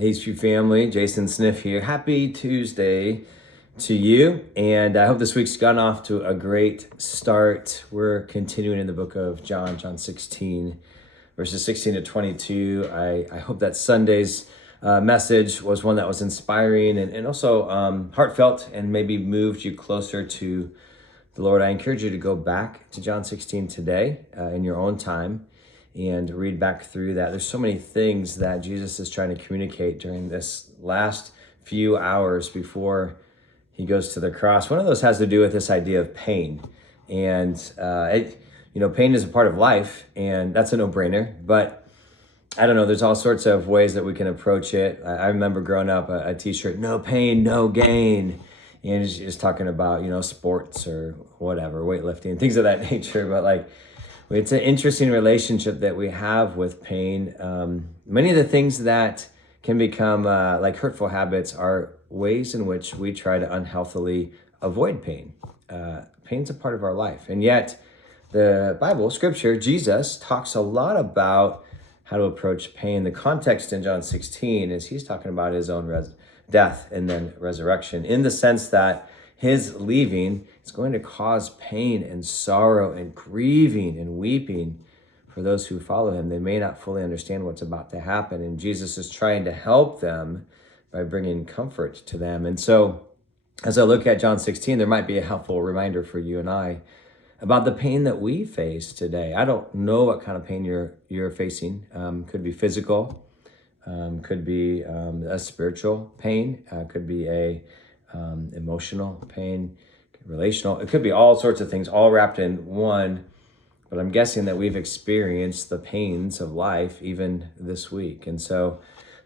Eastview family, Jason Sniff here. Happy Tuesday to you. And I hope this week's gotten off to a great start. We're continuing in the book of John 16, verses 16 to 22. I hope that Sunday's message was one that was inspiring and also heartfelt and maybe moved you closer to the Lord. I encourage you to go back to John 16 today in your own time and read back through that. There's so many things that Jesus is trying to communicate during this last few hours before he goes to the cross. One of those has to do with this idea of pain. And, pain is a part of life, and that's a no-brainer. But I don't know, there's all sorts of ways that we can approach it. I remember growing up, a t-shirt, no pain, no gain. And it's just talking about, sports or whatever, weightlifting, things of that nature. But it's an interesting relationship that we have with pain. Many of the things that can become hurtful habits are ways in which we try to unhealthily avoid pain. Pain's a part of our life. And yet the Bible, Scripture, Jesus talks a lot about how to approach pain. The context in John 16 is he's talking about his own death and then resurrection, in the sense that his leaving is going to cause pain and sorrow and grieving and weeping for those who follow him. They may not fully understand what's about to happen, and Jesus is trying to help them by bringing comfort to them. And so as I look at John 16, there might be a helpful reminder for you and I about the pain that we face today. I don't know what kind of pain you're facing. Could be physical, could be a spiritual pain, could be a emotional pain, relational. It could be all sorts of things, all wrapped in one. But I'm guessing that we've experienced the pains of life even this week. And so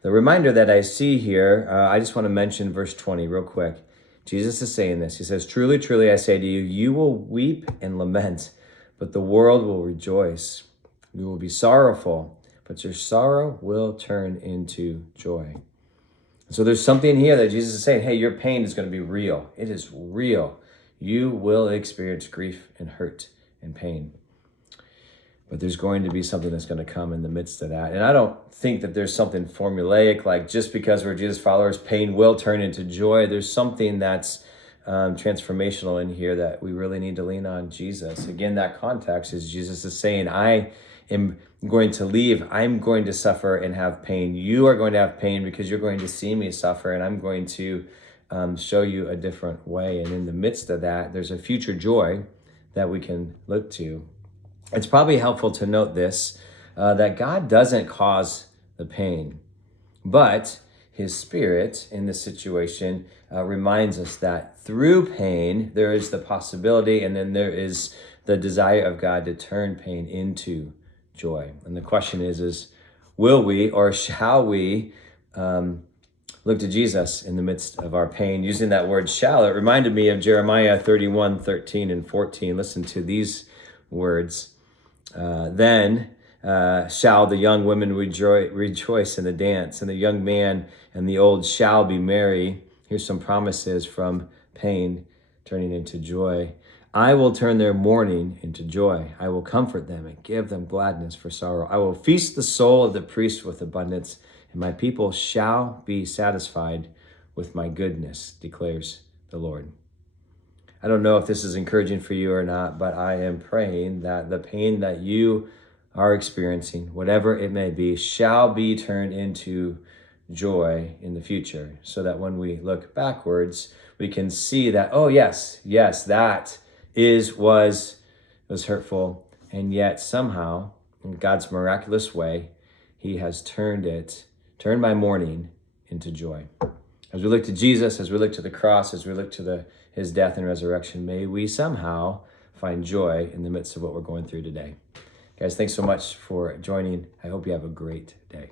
the reminder that I see here, I just want to mention verse 20 real quick. Jesus is saying this. He says, "Truly, truly, I say to you, you will weep and lament, but the world will rejoice. You will be sorrowful, but your sorrow will turn into joy." So there's something here that Jesus is saying, hey, your pain is going to be real. It is real. You will experience grief and hurt and pain. But there's going to be something that's going to come in the midst of that. And I don't think that there's something formulaic, like just because we're Jesus followers, pain will turn into joy. There's something that's transformational in here that we really need to lean on Jesus. Again, that context is Jesus is saying, I am going to leave. I'm going to suffer and have pain. You are going to have pain because you're going to see me suffer, and I'm going to show you a different way. And in the midst of that, there's a future joy that we can look to. It's probably helpful to note this, that God doesn't cause the pain, but his Spirit in this situation reminds us that through pain, there is the possibility, and then there is the desire of God to turn pain into joy. And the question is will we or shall we look to Jesus in the midst of our pain? Using that word shall, it reminded me of Jeremiah 31, 13 and 14. Listen to these words. Then shall the young women rejoice in the dance, and the young man and the old shall be merry. Here's some promises from pain turning into joy. I will turn their mourning into joy. I will comfort them and give them gladness for sorrow. I will feast the soul of the priest with abundance, and my people shall be satisfied with my goodness, declares the Lord. I don't know if this is encouraging for you or not, but I am praying that the pain that you are experiencing, whatever it may be, shall be turned into joy in the future, so that when we look backwards, we can see that, oh yes, that was hurtful, and yet somehow, in God's miraculous way, he has turned my mourning into joy. As we look to Jesus, as we look to the cross, as we look to his death and resurrection, may we somehow find joy in the midst of what we're going through today. Guys, thanks so much for joining. I hope you have a great day.